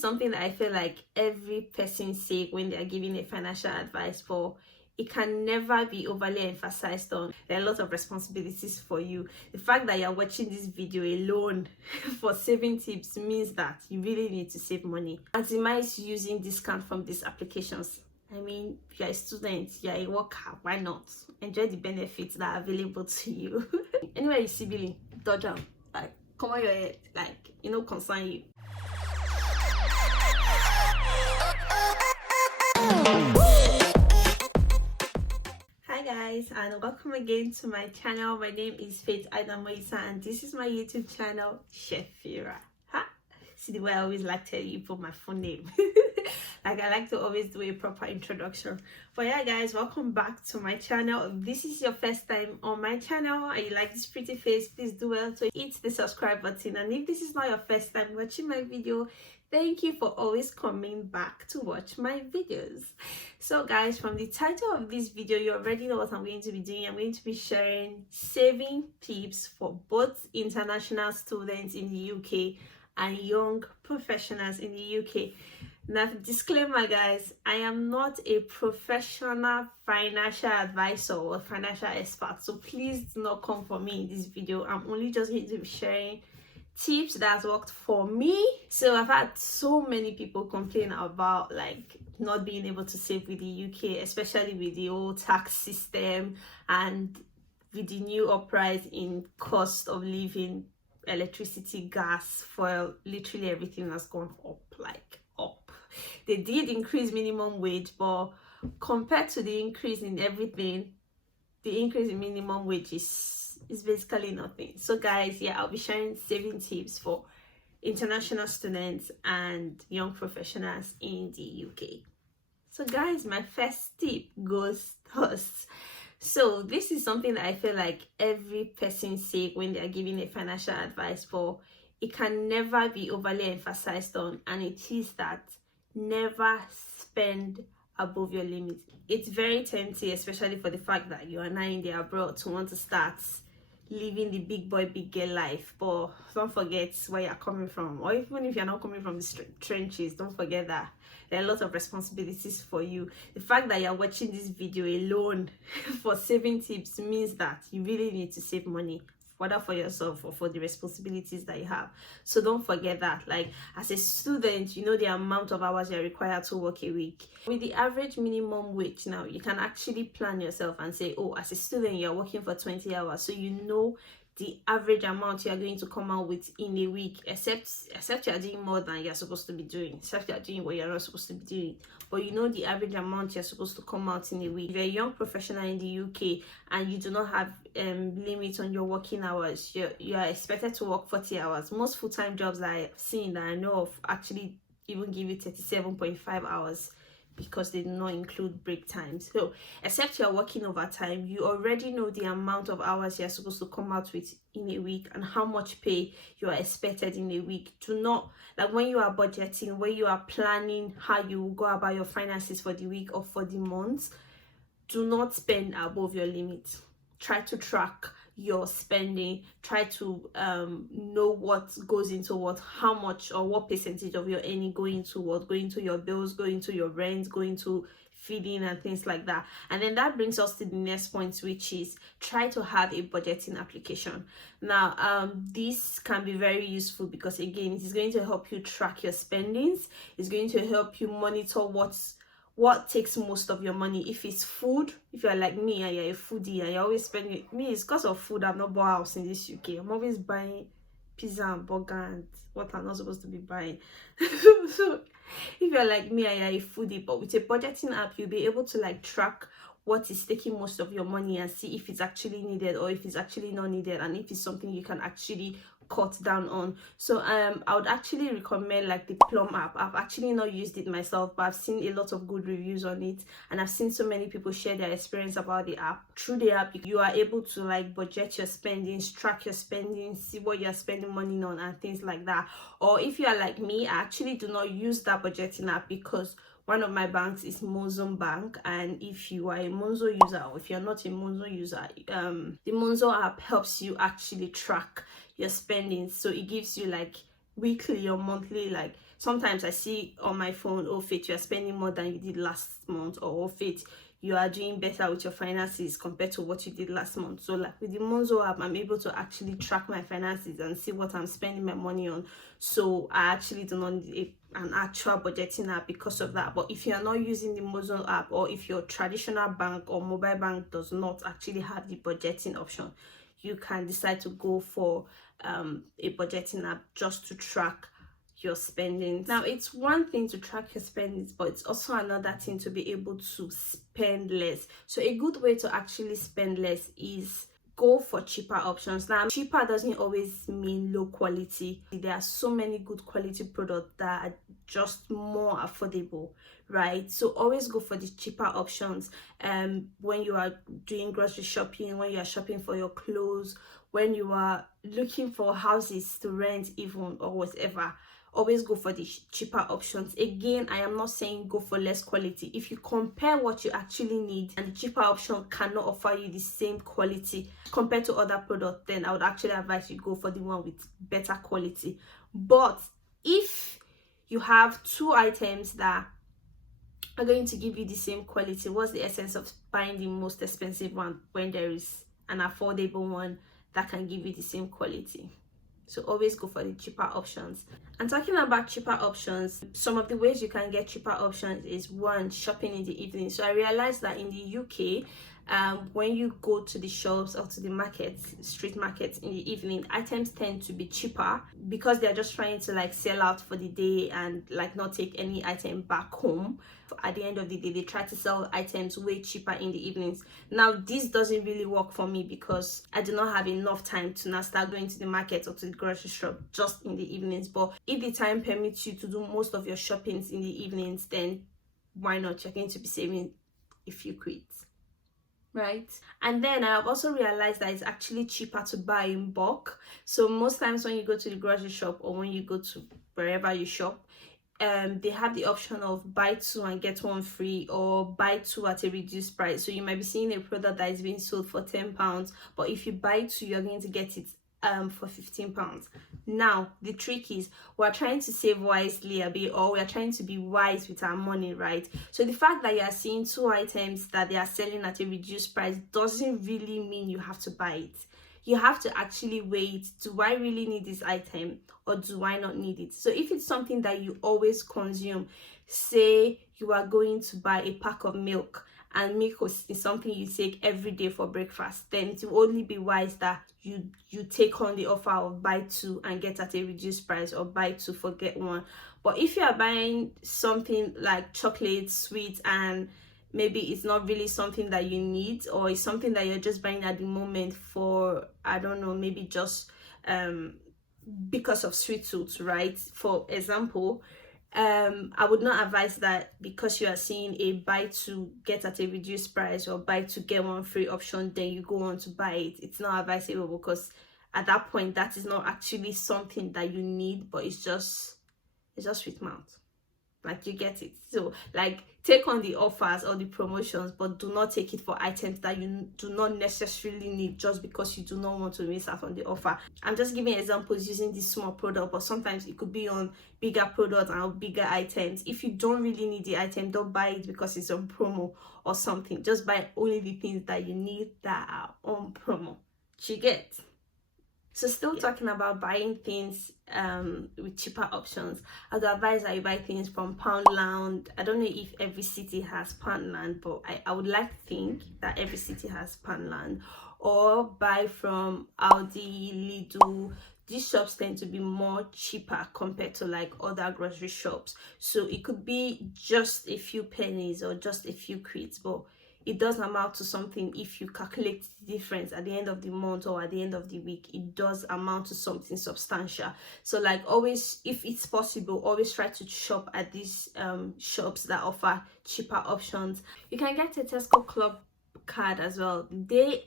is something that I feel like every person say when they are giving a financial advice, but it can never be overly emphasized on. There are a lot of responsibilities for you. The fact that you're watching this video alone for saving tips means that you really need to save money. Maximize using discount from these applications. I mean, if you're a student, you're a worker, why not? Enjoy the benefits that are available to you. Anyway, you see Billy, dodge out. Like, come on your head. Like, concern you. Hi guys, and welcome again to my channel. My name is Faith Adamoisa, and this is my YouTube channel, Chef Fira. Ha! See the way I always like telling you for my full name. Like, I like to always do a proper introduction. But yeah guys, welcome back to my channel. If this is your first time on my channel and you like this pretty face, please do well to hit the subscribe button. And if this is not your first time watching my video, thank you for always coming back to watch my videos. So guys, from the title of this video, you already know what I'm going to be doing. I'm going to be sharing saving tips for both international students in the UK and young professionals in the UK. Now, disclaimer guys, I am not a professional financial advisor or financial expert, so please do not come for me in this video. I'm only just going to be sharing tips that has worked for me. So I've had so many people complain about like not being able to save with the UK, especially with the old tax system and with the new uprise in cost of living, electricity, gas, fuel, literally everything has gone up, like up. They did increase minimum wage, but compared to the increase in everything, the increase in minimum wage is basically nothing. So guys, yeah, I'll be sharing saving tips for international students and young professionals in the UK. So guys, my first tip goes first. So this is something that I feel like every person say when they are giving a financial advice, but it can never be overly emphasized on, and it is that never spend above your limit. It's very tempting, especially for the fact that you are now in the abroad, to want to start living the big boy big girl life, but don't forget where you're coming from. Or even if you're not coming from the trenches, don't forget that there are a lot of responsibilities for you. The fact that you're watching this video alone for saving tips means that you really need to save money, whether for yourself or for the responsibilities that you have. So don't forget that. Like, as a student, you know the amount of hours you're required to work a week. With the average minimum wage now, you can actually plan yourself and say, oh, as a student, you're working for 20 hours. So you know the average amount you're going to come out with in a week, except you're doing more than you're supposed to be doing, except you're doing what you're not supposed to be doing. But you know the average amount you're supposed to come out in a week. If you're a young professional in the UK and you do not have limits on your working hours, you are expected to work 40 hours. Most full-time jobs that I've seen, that I know of, actually even give you 37.5 hours, because they do not include break times. So except you're working overtime, you already know the amount of hours you're supposed to come out with in a week and how much pay you are expected in a week. Do not, like, when you are budgeting, when you are planning how you will go about your finances for the week or for the month, do not spend above your limit. Try to track your spending. Try to know what goes into what, how much or what percentage of your earning going to what, going to your bills, going to your rent, going to feeding and things like that. And then that brings us to the next point, which is try to have a budgeting application. Now this can be very useful because, again, it is going to help you track your spendings. It's going to help you monitor what takes most of your money. If it's food, if you're like me and you're a foodie and you're always spending, it's because of food. I've not bought a house in this UK. I'm always buying pizza and burger and what I'm not supposed to be buying. So if you're like me and you're a foodie, but with a budgeting app, you'll be able to like track what is taking most of your money and see if it's actually needed or if it's actually not needed, and if it's something you can actually cut down on. So I would actually recommend like the Plum app. I've actually not used it myself, but I've seen a lot of good reviews on it, and I've seen so many people share their experience about the app. Through the app, you are able to like budget your spendings, track your spending, see what you're spending money on and things like that. Or if you are like me, I actually do not use that budgeting app because one of my banks is Monzo Bank, and if you are a Monzo user or if you're not a Monzo user, the Monzo app helps you actually track your spending. So it gives you like weekly or monthly like sometimes I see on my phone, oh Faith, you are spending more than you did last month, or oh Faith, you are doing better with your finances compared to what you did last month. So like with the Monzo app, I'm able to actually track my finances and see what I'm spending my money on. So I actually do not need an actual budgeting app because of that. But if you are not using the Monzo app, or if your traditional bank or mobile bank does not actually have the budgeting option, you can decide to go for a budgeting app just to track your spendings. Now, it's one thing to track your spendings, but it's also another thing to be able to spend less. So a good way to actually spend less is go for cheaper options. Now, cheaper doesn't always mean low quality. There are so many good quality products that are just more affordable, right? So always go for the cheaper options when you are doing grocery shopping, when you are shopping for your clothes, when you are looking for houses to rent even, or whatever. Always go for the cheaper options. Again, I am not saying go for less quality. If you compare what you actually need and the cheaper option cannot offer you the same quality compared to other products, then I would actually advise you go for the one with better quality. But if you have two items that are going to give you the same quality, what's the essence of buying the most expensive one when there is an affordable one that can give you the same quality? So always go for the cheaper options. And talking about cheaper options, some of the ways you can get cheaper options is one, shopping in the evening. So I realized that in the UK, when you go to the shops or to the markets, street markets in the evening, items tend to be cheaper because they're just trying to like sell out for the day and like not take any item back home. At the end of the day, they try to sell items way cheaper in the evenings. Now, this doesn't really work for me because I do not have enough time to now start going to the market or to the grocery shop just in the evenings. But if the time permits you to do most of your shoppings in the evenings, then why not? You're going to be saving a few quids, right? And then I've also realized that it's actually cheaper to buy in bulk. So most times when you go to the grocery shop or when you go to wherever you shop, they have the option of buy two and get one free, or buy two at a reduced price. So you might be seeing a product that is being sold for £10, but if you buy two, you're going to get it for £15. Now the trick is we're trying to save wisely a bit, or we're trying to be wise with our money, right? So the fact that you are seeing two items that they are selling at a reduced price doesn't really mean you have to buy it. You have to actually weigh it. Do I really need this item, or do I not need it? So if it's something that you always consume, say you are going to buy a pack of milk, and milk is something you take every day for breakfast, then it will only be wise that you take on the offer of buy two and get at a reduced price, or buy two forget one. But if you are buying something like chocolate, sweet, and maybe it's not really something that you need, or it's something that you're just buying at the moment for, I don't know, maybe just because of sweet tooth, right? For example, I would not advise that because you are seeing a buy two get at a reduced price or buy two get one free option, then you go on to buy it. It's not advisable, because at that point that is not actually something that you need, but it's just sweet mouth. Like, you get it? So like, take on the offers or the promotions, but do not take it for items that you do not necessarily need just because you do not want to miss out on the offer. I'm just giving examples using this small product, but sometimes it could be on bigger products and bigger items. If you don't really need the item, don't buy it because it's on promo or something. Just buy only the things that you need that are on promo. Do you get? So still talking about buying things with cheaper options, I'd advise that you buy things from Poundland. I don't know if every city has Poundland, but I would like to think that every city has Poundland. Or buy from Aldi, Lidl. These shops tend to be more cheaper compared to like other grocery shops. So it could be just a few pennies or just a few quids, but it does amount to something. If you calculate the difference at the end of the month or at the end of the week, it does amount to something substantial. So like, always, if it's possible, always try to shop at these shops that offer cheaper options. You can get a Tesco Club card as well.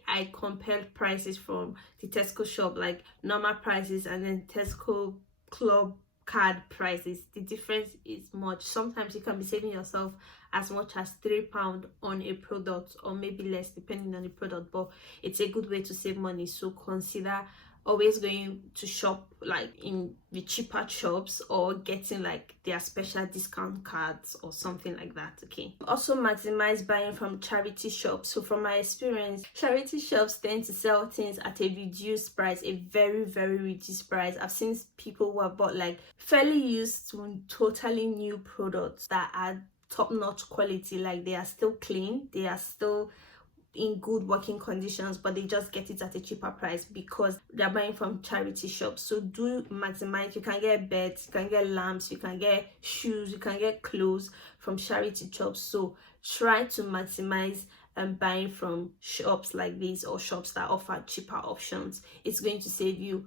I compared prices from the Tesco shop, like normal prices and then Tesco Club card prices. The difference is much. Sometimes you can be saving yourself as much as £3 on a product, or maybe less depending on the product, but it's a good way to save money. So consider always going to shop like in the cheaper shops or getting like their special discount cards or something like that. Okay, also maximize buying from charity shops. So from my experience, charity shops tend to sell things at a reduced price, a very reduced price. I've seen people who have bought like fairly used to totally new products that are top-notch quality, like they are still clean, they are still in good working conditions, but they just get it at a cheaper price because they're buying from charity shops. So do maximize. You can get beds, you can get lamps, you can get shoes, you can get clothes from charity shops. So try to maximize buying from shops like this or shops that offer cheaper options. It's going to save you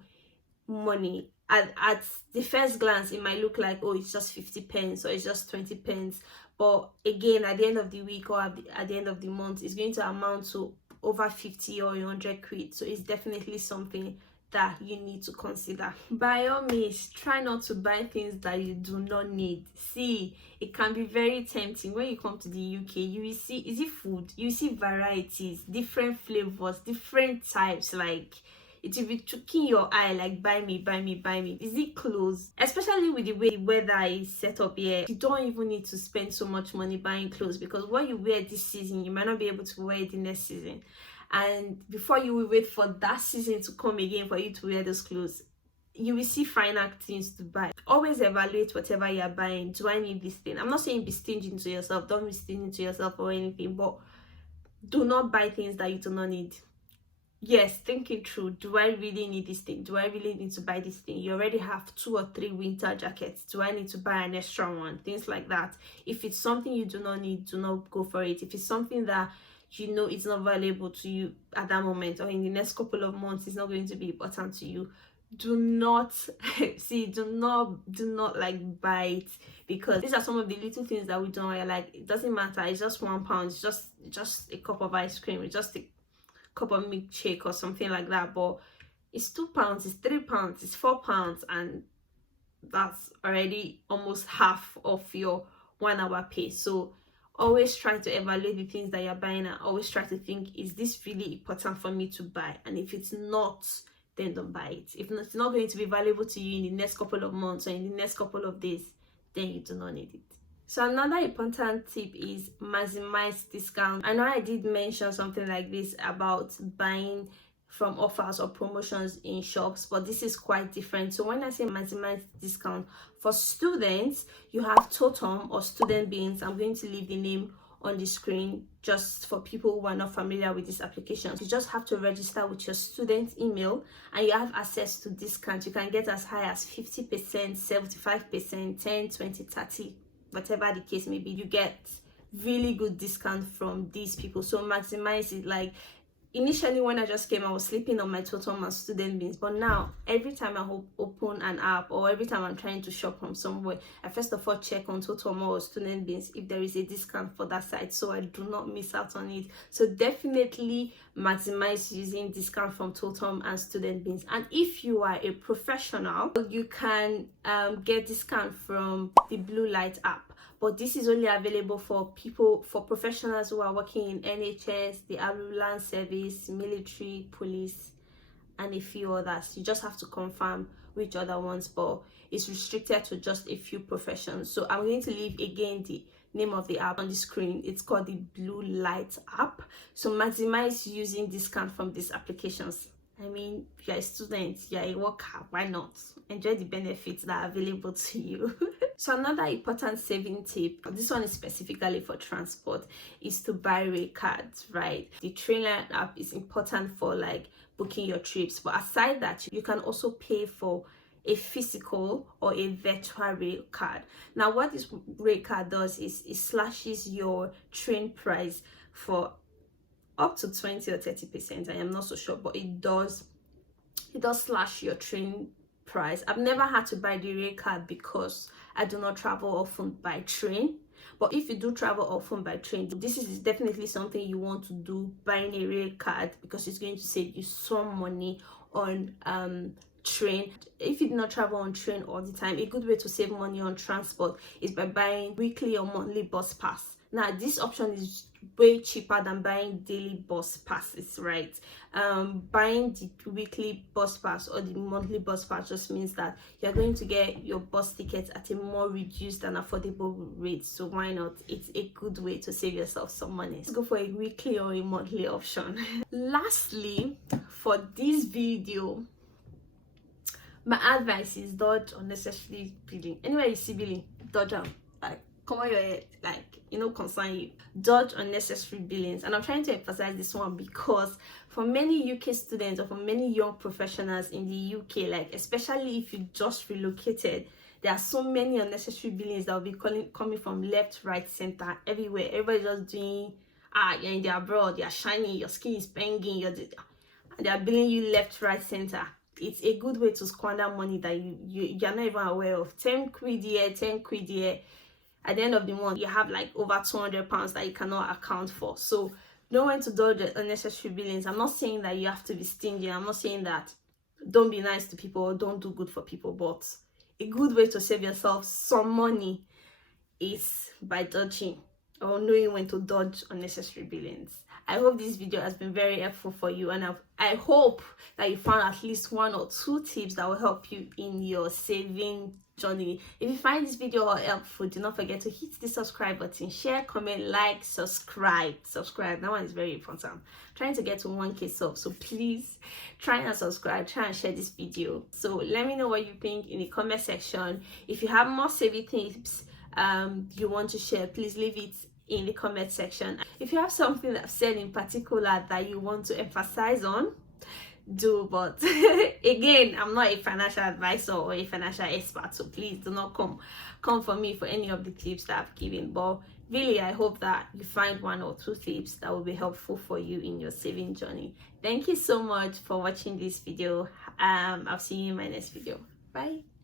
money. At the first glance, it might look like, oh, it's just 50 pence or it's just 20 pence, but again, at the end of the week or at the end of the month, it's going to amount to over 50 or 100 quid. So it's definitely something that you need to consider. By all means, try not to buy things that you do not need. See, it can be very tempting when you come to the UK. You will see, is it food? You will see varieties, different flavors, different types. Like, it will be choking your eye, like buy me. Is it clothes? Especially with the way the weather is set up here, you don't even need to spend so much money buying clothes, because what you wear this season, you might not be able to wear it the next season. And before you will wait for that season to come again for you to wear those clothes, you will see finer things to buy. Always evaluate whatever you're buying. Do I need this thing? I'm not saying be stingy to yourself, don't be stingy to yourself or anything, but do not buy things that you do not need. Yes, think it through. Do I really need this thing? Do I really need to buy this thing? You already have 2 or 3 winter jackets. Do I need to buy an extra one? Things like that. If it's something you do not need, do not go for it. If it's something that you know it's not valuable to you at that moment or in the next couple of months, it's not going to be important to you, do not do not like buy it, because these are some of the little things that we don't wear. Like, it doesn't matter, it's just £1, it's just a cup of ice cream, it's just a cup of milkshake or something like that, but it's £2, it's £3, it's £4, and that's already almost half of your 1 hour pay. So always try to evaluate the things that you're buying and always try to think, is this really important for me to buy? And if it's not, then don't buy it. If it's not going to be valuable to you in the next couple of months or in the next couple of days, then you do not need it. So another important tip is maximize discount. I know I did mention something like this about buying from offers or promotions in shops, but this is quite different. So when I say maximize discount, for students, you have Totem or student beans. I'm going to leave the name on the screen just for people who are not familiar with this application. You just have to register with your student email and you have access to discounts. You can get as high as 50%, 75%, 10, 20, 30, whatever the case may be. You get really good discount from these people, so maximize it. Like, initially when I just came, I was sleeping on my Totem and student beans, but now every time I open an app or every time I'm trying to shop from somewhere, I first of all check on Totem or student beans if there is a discount for that site, so I do not miss out on it. So definitely maximize using discount from Totem and student beans. And if you are a professional, you can get discount from the Blue Light app. But this is only available for professionals who are working in NHS, the ambulance service, military, police, and a few others. You just have to confirm which other ones, but it's restricted to just a few professions. So I'm going to leave again the name of the app on the screen. It's called the Blue Light app. So maximize using discount from these applications. I mean, if you're a student, you're a worker, why not? Enjoy the benefits that are available to you. So another important saving tip, this one is specifically for transport, is to buy rate cards, right? The Trainline app is important for like booking your trips, but aside that, you can also pay for a physical or a virtual rate card. Now, what this rate card does is it slashes your train price for up to 20 or 30%. I am not so sure, but it does slash your train price. I've never had to buy the rate card because I do not travel often by train. But if you do travel often by train, this is definitely something you want to do, buying a rate card, because it's going to save you some money on train. If you do not travel on train all the time, a good way to save money on transport is by buying weekly or monthly bus pass. Now, this option is way cheaper than buying daily bus passes, right? Buying the weekly bus pass or the monthly bus pass just means that you're going to get your bus tickets at a more reduced and affordable rate. So why not? It's a good way to save yourself some money. Let's go for a weekly or a monthly option. Lastly, for this video, my advice is dodge unnecessary billing. Anywhere you see billing, dodge them. Like, come on your head, like, concern you. Dodge unnecessary billings. And I'm trying to emphasize this one because for many UK students or for many young professionals in the UK, like especially if you just relocated, there are so many unnecessary billings that will be coming from left, right, center, everywhere. Everybody's just doing, you're in the abroad, you're shiny, your skin is banging, and they're billing you left, right, center. It's a good way to squander money that you're not even aware of. 10 quid here, 10 quid here. At the end of the month, you have like over £200 that you cannot account for. So know when to dodge unnecessary billings. I'm not saying that you have to be stingy. I'm not saying that don't be nice to people or don't do good for people. But a good way to save yourself some money is by dodging or knowing when to dodge unnecessary billings. I hope this video has been very helpful for you, and I hope that you found at least 1 or 2 tips that will help you in your saving journey. If you find this video helpful, do not forget to hit the subscribe button, share, comment, like, subscribe. That one is very important. I'm trying to get to 1k subs, so please try and subscribe, try and share this video. So let me know what you think in the comment section. If you have more saving tips you want to share, please leave it in the comment section. If you have something that I've said in particular that you want to emphasize on, do. But again, I'm not a financial advisor or a financial expert, so please do not come for me for any of the tips that I've given. But really, I hope that you find 1 or 2 tips that will be helpful for you in your saving journey. Thank you so much for watching this video. I'll see you in my next video. Bye.